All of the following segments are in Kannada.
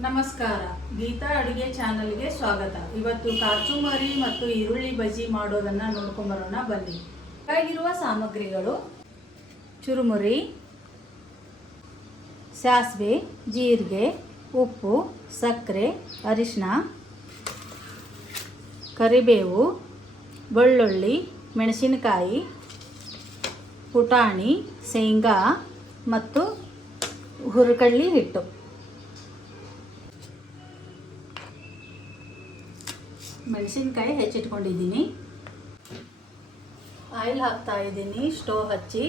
ನಮಸ್ಕಾರ. ಗೀತಾ ಅಡುಗೆ ಚಾನಲ್ಗೆ ಸ್ವಾಗತ. ಇವತ್ತು ಕಾಚುಮರಿ ಮತ್ತು ಈರುಳ್ಳಿ ಬಜ್ಜಿ ಮಾಡೋದನ್ನು ನೋಡ್ಕೊಂಬರೋಣ ಬನ್ನಿ. ಬೇಕಾಗಿರುವ ಸಾಮಗ್ರಿಗಳು. ಚುರುಮುರಿ, ಸಾಸಿವೆ, ಜೀರಿಗೆ, ಉಪ್ಪು, ಸಕ್ಕರೆ ಅರಿಶಿನ ಕರಿಬೇವು, ಬೆಳ್ಳುಳ್ಳಿ, ಮೆಣಸಿನಕಾಯಿ, ಪುಟಾಣಿ, ಶೇಂಗಾ ಮತ್ತು ಹುರುಕಡ್ಲಿ ಹಿಟ್ಟು. ಮೆಣಸಿನ್ಕಾಯಿ ಹೆಚ್ಚಿಟ್ಕೊಂಡಿದ್ದೀನಿ. ಆಯಿಲ್ ಹಾಕ್ತಾ ಇದ್ದೀನಿ ಸ್ಟೋವ್ ಹಚ್ಚಿ.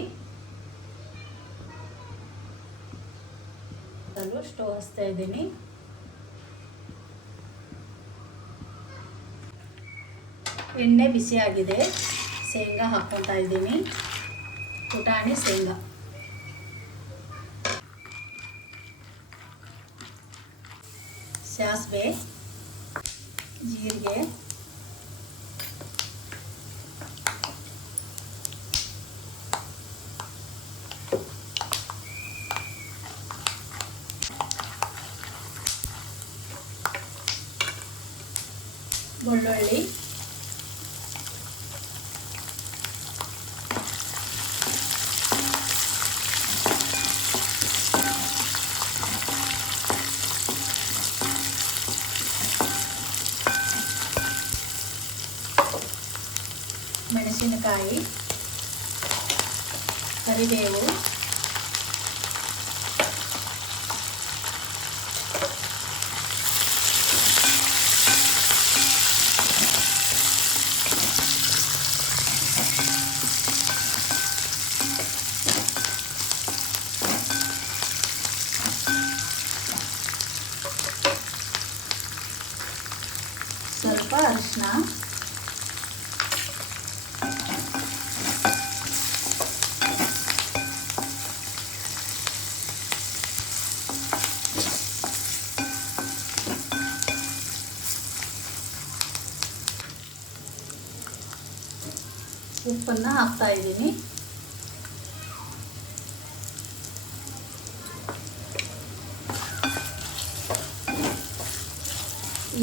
ನಾನು ಸ್ಟೋವ್ ಹಚ್ತಾ ಇದ್ದೀನಿ. ಎಣ್ಣೆ ಬಿಸಿಯಾಗಿದೆ ಶೇಂಗಾ ಹಾಕ್ಕೊತಾ ಇದ್ದೀನಿ. ಪುಟಾಣಿ, ಶೇಂಗಾ. ಸಾಸಿವೆ. ಜೀರಿಗೆ ಬೆಳ್ಳುಳ್ಳಿ. ಮೆಣಸಿನಕಾಯಿ ಕರಿಬೇವು ಸ್ವಲ್ಪ ಅರಿಶಿನ ಉಪ್ಪನ್ನು ಹಾಕ್ತಾ ಇದ್ದೀನಿ.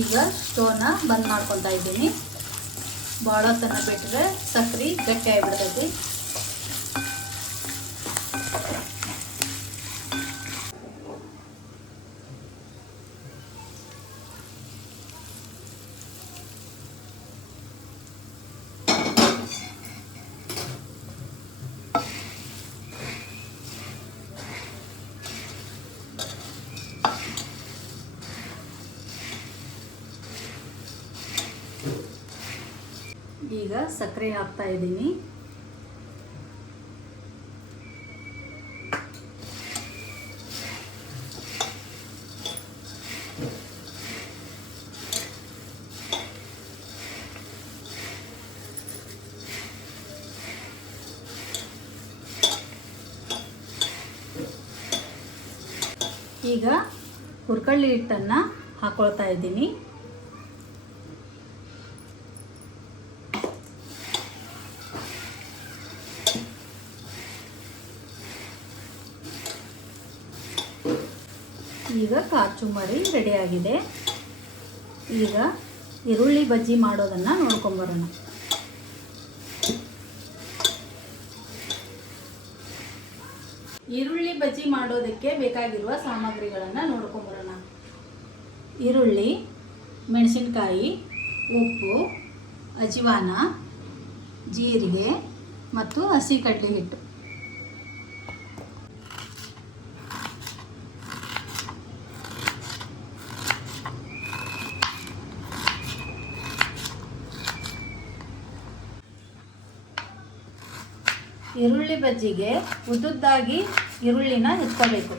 ಈಗ ಸ್ಟೋವ್ನ ಬಂದ್ ಮಾಡ್ಕೊತಾ ಇದ್ದೀನಿ. ಭಾಳ ತನ ಬಿಟ್ಟರೆ ಸಕ್ರೆ ಗಟ್ಟಿ ಆಗಿಬಿಡ್ತೈತಿ. ಈಗ ಸಕ್ಕರೆ ಹಾಕ್ತಾ ಇದ್ದೀನಿ. ಈಗ ಹುರ್ಕಳ್ಳಿ ಹಿಟ್ಟನ್ನು ಹಾಕೊಳ್ತಾ ಇದ್ದೀನಿ. ಈಗ ಕಾಚುಮರಿ ರೆಡಿಯಾಗಿದೆ ಈಗ ಈರುಳ್ಳಿ ಬಜ್ಜಿ ಮಾಡೋದನ್ನು ನೋಡ್ಕೊಂಬರೋಣ. ಈರುಳ್ಳಿ ಬಜ್ಜಿ ಮಾಡೋದಕ್ಕೆ ಬೇಕಾಗಿರುವ ಸಾಮಗ್ರಿಗಳನ್ನು ನೋಡ್ಕೊಂಬರೋಣ. ಈರುಳ್ಳಿ, ಮೆಣಸಿನಕಾಯಿ, ಉಪ್ಪು, ಅಜಿವಾನ, ಜೀರಿಗೆ ಮತ್ತು ಹಸಿ ಕಡ್ಲೆ ಹಿಟ್ಟು ಈರುಳ್ಳಿ ಬಜ್ಜಿಗೆ ಉದ್ದುದ್ದಾಗಿ ಈರುಳ್ಳಿನ ಹೆಚ್ಕೋಬೇಕು.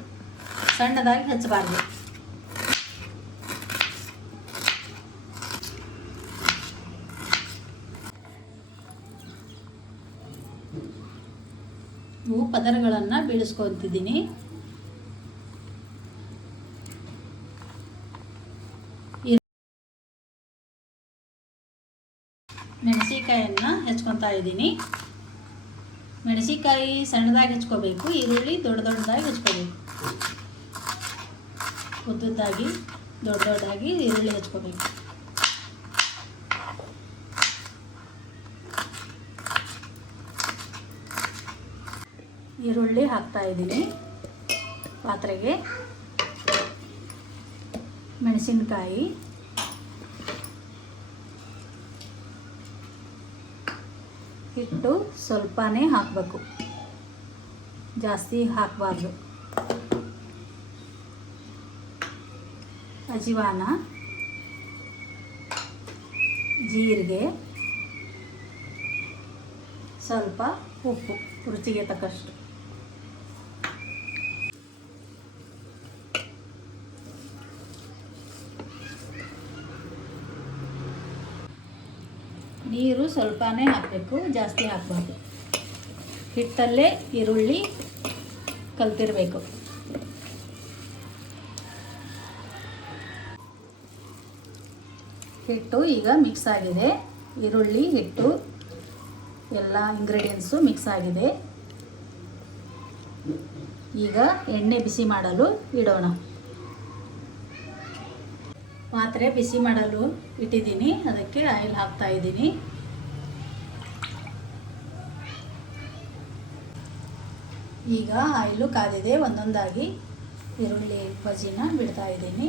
ಸಣ್ಣದಾಗಿ ಹೆಚ್ಚಬಾರ್ದು ಇವು ಪದರಗಳನ್ನು ಬೀಳಿಸ್ಕೊತಿದ್ದೀನಿ. ಮೆಣಸಿಕಾಯನ್ನು ಹೆಚ್ಕೊತಾ ಇದ್ದೀನಿ. ಮೆಣಸಿಕಾಯಿ ಸಣ್ಣದಾಗಿ ಹೆಚ್ಕೋಬೇಕು, ಈರುಳ್ಳಿ ದೊಡ್ಡ ದೊಡ್ಡದಾಗಿ ಹೆಚ್ಕೋಬೇಕು. ಉದ್ದುದ್ದಾಗಿ, ದೊಡ್ಡ ದೊಡ್ಡದಾಗಿ ಈರುಳ್ಳಿ ಹೆಚ್ಕೋಬೇಕು. ಈರುಳ್ಳಿ ಹಾಕ್ತಾ ಇದ್ದೀನಿ. ಪಾತ್ರೆಗೆ ಮೆಣಸಿನಕಾಯಿ. ಹಿಟ್ಟು ಸ್ವಲ್ಪನೇ ಹಾಕಬೇಕು. ಜಾಸ್ತಿ ಹಾಕಬಾರ್ದು. ಅಜಿವಾನ ಜೀರಿಗೆ ಸ್ವಲ್ಪ ಉಪ್ಪು ರುಚಿಗೆ ತಕ್ಕಷ್ಟು. ನೀರು ಸ್ವಲ್ಪನೇ ಹಾಕಬೇಕು, ಜಾಸ್ತಿ ಹಾಕಬಾರ್ದು. ಹಿಟ್ಟಲ್ಲೇ ಈರುಳ್ಳಿ ಕಲ್ತಿರಬೇಕು. ಹಿಟ್ಟು ಈಗ ಮಿಕ್ಸ್ ಆಗಿದೆ. ಈರುಳ್ಳಿ, ಹಿಟ್ಟು, ಎಲ್ಲ ಇಂಗ್ರೀಡಿಯೆಂಟ್ಸು ಮಿಕ್ಸ್ ಆಗಿದೆ. ಈಗ ಎಣ್ಣೆ ಬಿಸಿ ಮಾಡಲು ಇಡೋಣ. ಪಾತ್ರೆ ಬಿಸಿ ಮಾಡಲು ಇಟ್ಟಿದ್ದೀನಿ. ಅದಕ್ಕೆ ಆಯಿಲ್ ಹಾಕ್ತಾ ಇದ್ದೀನಿ. ಈಗ ಆಯಿಲು ಕಾದಿದೆ. ಒಂದೊಂದಾಗಿ ಈರುಳ್ಳಿ, ಬಜ್ಜಿನ ಬಿಡ್ತಾ ಇದ್ದೀನಿ.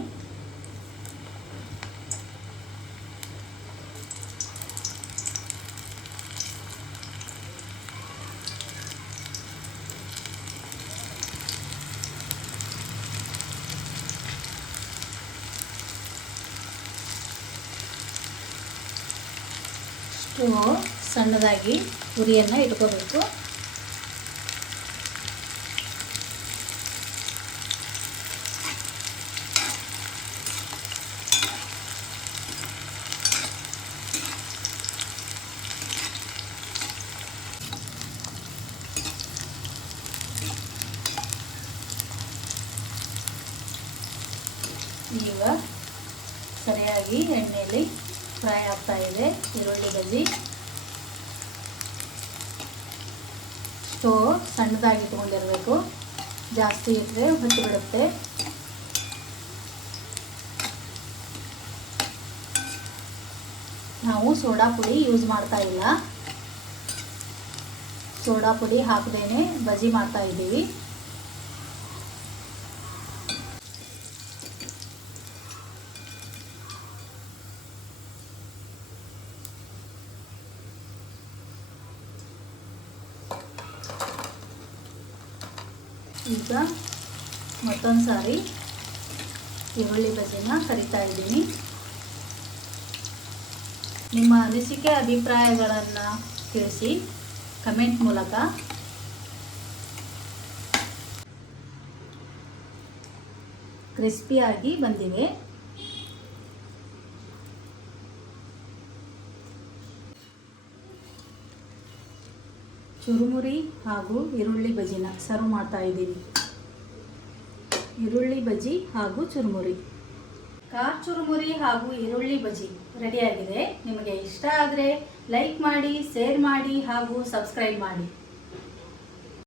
ಸ್ಟವ್ ಸಣ್ಣದಾಗಿ ಉರಿಯನ್ನು ಇಟ್ಕೋಬೇಕು. ಈಗ ಸರಿಯಾಗಿ ಎಣ್ಣೆಯಲ್ಲಿ ಫ್ರೈ ಆಗ್ತಾ ಇದೆ ಈರುಳ್ಳಿ ಸ್ಟೋವ್ ಸಣ್ಣದಾಗಿ ಇಟ್ಕೊಂಡಿರಬೇಕು. ಜಾಸ್ತಿ ಇದ್ರೆ ಹೊತ್ತು ಬಿಡುತ್ತೆ. ನಾವು ಸೋಡಾ ಪುಡಿ ಯೂಸ್ ಮಾಡ್ತಾ ಇಲ್ಲ. ಸೋಡಾ ಪುಡಿ ಹಾಕದೇನೆ ಬಜಿ ಮಾಡ್ತಾ ಇದ್ದೀವಿ. ಈಗ ಮತ್ತೊಂದು ಸಾರಿ ಈರುಳ್ಳಿ ಬಜ್ಜಿನ ಕರಿತಾ ಇದ್ದೀನಿ. ನಿಮ್ಮ ಅನಿಸಿಕೆ ಅಭಿಪ್ರಾಯಗಳನ್ನು ತಿಳಿಸಿ ಕಮೆಂಟ್ ಮೂಲಕ. ಕ್ರಿಸ್ಪಿಯಾಗಿ ಬಂದಿವೆ. ಚುರುಮುರಿ ಹಾಗೂ ಈರುಳ್ಳಿ ಬಜಿನ ಸರ್ವ್ ಮಾಡ್ತಾ ಇದ್ದೀನಿ. ಈರುಳ್ಳಿ ಬಜ್ಜಿ ಹಾಗೂ ಚುರುಮುರಿ. ಕಾರ್ ಚುರುಮುರಿ ಹಾಗೂ ಈರುಳ್ಳಿ ಬಜ್ಜಿ ರೆಡಿಯಾಗಿದೆ ನಿಮಗೆ ಇಷ್ಟ ಆದರೆ ಲೈಕ್ ಮಾಡಿ ಶೇರ್ ಮಾಡಿ ಹಾಗೂ ಸಬ್ಸ್ಕ್ರೈಬ್ ಮಾಡಿ.